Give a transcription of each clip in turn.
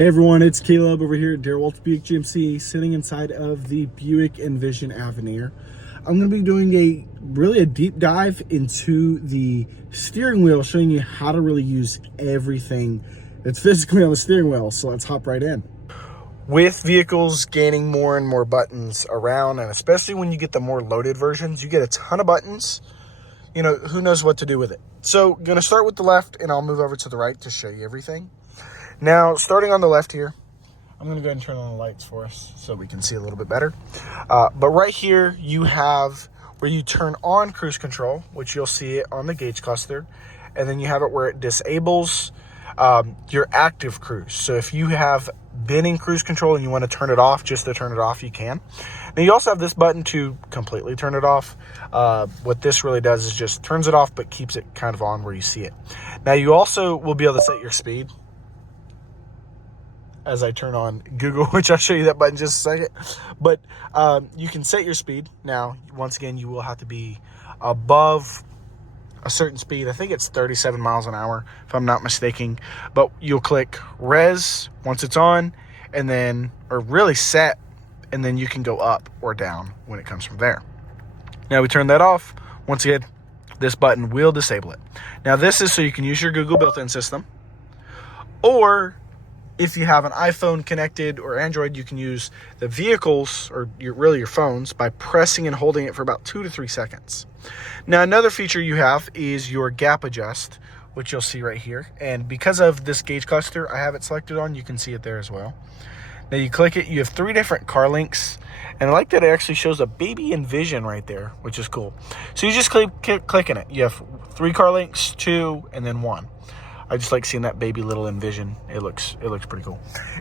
Hey everyone, it's Caleb over here at Darrell's Buick GMC, sitting inside of the Buick Envision Avenir. I'm going to be doing a deep dive into the steering wheel, showing you how to really use everything that's physically on the steering wheel. So let's hop right in. With vehicles gaining more and more buttons around, and especially when you get the more loaded versions, you get a ton of buttons. You know, who knows what to do with it. So I'm going to start with the left, and I'll move over to the right to show you everything. Now, starting on the left here, I'm going to go ahead and turn on the lights for us so we can see a little bit better. But right here, you have where you turn on cruise control, which you'll see it on the gauge cluster. And then you have it where it disables your active cruise. So if you have been in cruise control and you want to turn it off, just to turn it off, you can. Now, you also have this button to completely turn it off. What this really does is just turns it off, but keeps it kind of on where you see it. Now, you also will be able to set your speed as I turn on Google, which I'll show you that button in just a second. But you can set your speed. Now, once again, you will have to be above a certain speed. I think it's 37 miles an hour, if I'm not mistaken. But you'll click res once it's on, and then, or really set, and then you can go up or down when it comes from there. Now we turn that off. Once again, this button will disable it. Now this is so you can use your Google built-in system, or if you have an iPhone connected or Android, you can use the vehicles, or your phones, by pressing and holding it for about 2 to 3 seconds. Now, another feature you have is your gap adjust, which you'll see right here. And because of this gauge cluster I have it selected on, you can see it there as well. Now you click it, you have 3 different car links. And I like that it actually shows a Buick Envision right there, which is cool. So you just click in it. You have 3 car links, 2, and then 1. I just like seeing that baby little Envision. It looks pretty cool.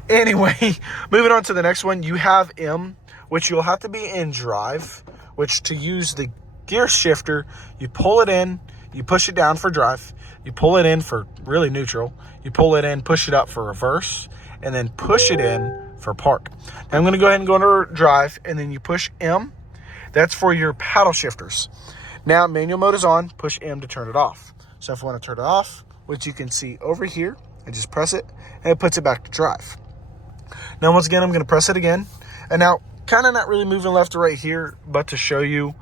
Anyway, moving on to the next one, you have M, which you'll have to be in drive, which to use the gear shifter, you pull it in, you push it down for drive, you pull it in for really neutral, you pull it in, push it up for reverse, and then push it in for park. Now I'm going to go ahead and go into drive, and then you push M. That's for your paddle shifters. Now manual mode is on, push M to turn it off. So if I want to turn it off, which you can see over here, I just press it and it puts it back to drive. Now, once again, I'm going to press it again. And now, kind of not really moving left or right here, but to show you,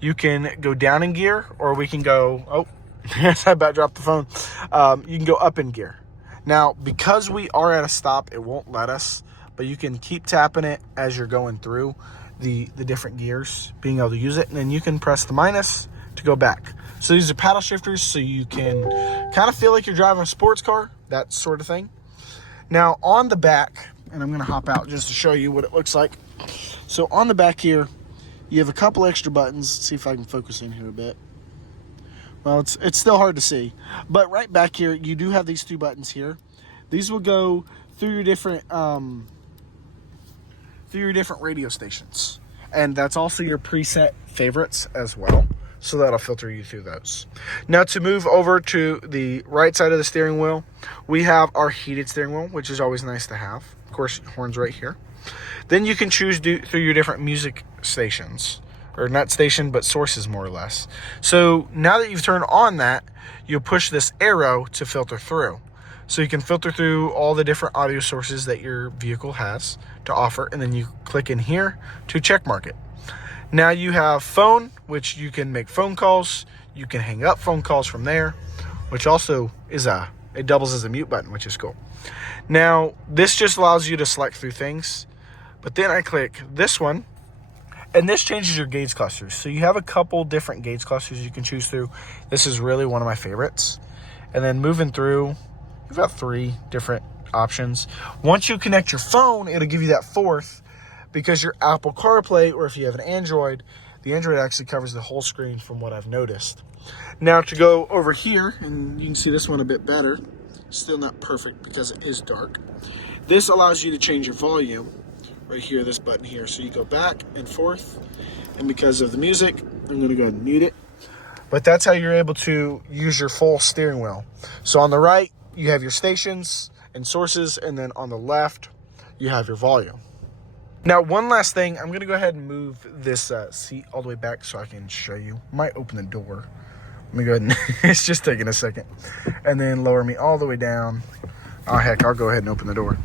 you can go down in gear, or we can go, oh, I about dropped the phone. You can go up in gear. Now, because we are at a stop, it won't let us, but you can keep tapping it as you're going through the different gears, being able to use it. And then you can press the minus to go back. So these are paddle shifters, so you can kind of feel like you're driving a sports car, that sort of thing. Now on the back, and I'm going to hop out just to show you what it looks like. So on the back here, you have a couple extra buttons. Let's see if I can focus in here a bit. Well, it's still hard to see. But right back here, you do have these 2 buttons here. These will go through your different radio stations. And that's also your preset favorites as well. So that'll filter you through those. Now to move over to the right side of the steering wheel, we have our heated steering wheel, which is always nice to have. Of course, horns right here. Then you can choose through your different music stations, or not station, but sources more or less. So now that you've turned on that, you'll push this arrow to filter through. So you can filter through all the different audio sources that your vehicle has to offer, and then you click in here to check mark it. Now you have phone, which you can make phone calls. You can hang up phone calls from there, which also is it doubles as a mute button, which is cool. Now, this just allows you to select through things. But then I click this one, and this changes your gauge clusters. So you have a couple different gauge clusters you can choose through. This is really one of my favorites. And then moving through, you've got 3 different options. Once you connect your phone, it'll give you that 4th. Because your Apple CarPlay, or if you have an Android, the Android actually covers the whole screen from what I've noticed. Now to go over here, and you can see this one a bit better. Still not perfect because it is dark. This allows you to change your volume. Right here, this button here. So you go back and forth. And because of the music, I'm going to go ahead and mute it. But that's how you're able to use your full steering wheel. So on the right, you have your stations and sources. And then on the left, you have your volume. Now, one last thing, I'm going to go ahead and move this seat all the way back so I can show you. Might open the door. Let me go ahead and, it's just taking a second. And then lower me all the way down Oh, heck, I'll go ahead and open the door.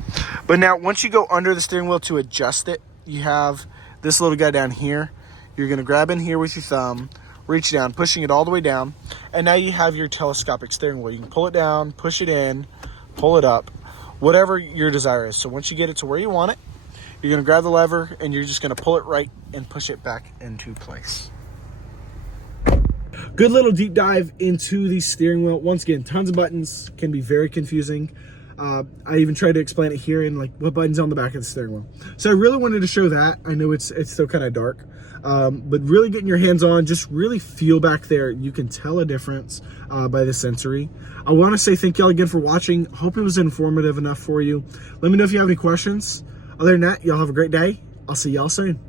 But now, once you go under the steering wheel to adjust it, you have this little guy down here. You're going to grab in here with your thumb, reach down, pushing it all the way down, and now you have your telescopic steering wheel. You can pull it down, push it in, pull it up, whatever your desire is. So once you get it to where you want it, you're going to grab the lever, and you're just going to pull it right and push it back into place. Good little deep dive into the steering wheel. Once again, tons of buttons, can be very confusing. I even tried to explain it here in like what buttons on the back of the steering wheel. So I really wanted to show that. I know it's still kind of dark, but really getting your hands on, just really feel back there. You can tell a difference by the sensory. I want to say thank y'all again for watching. Hope it was informative enough for you. Let me know if you have any questions. Other than that, y'all have a great day. I'll see y'all soon.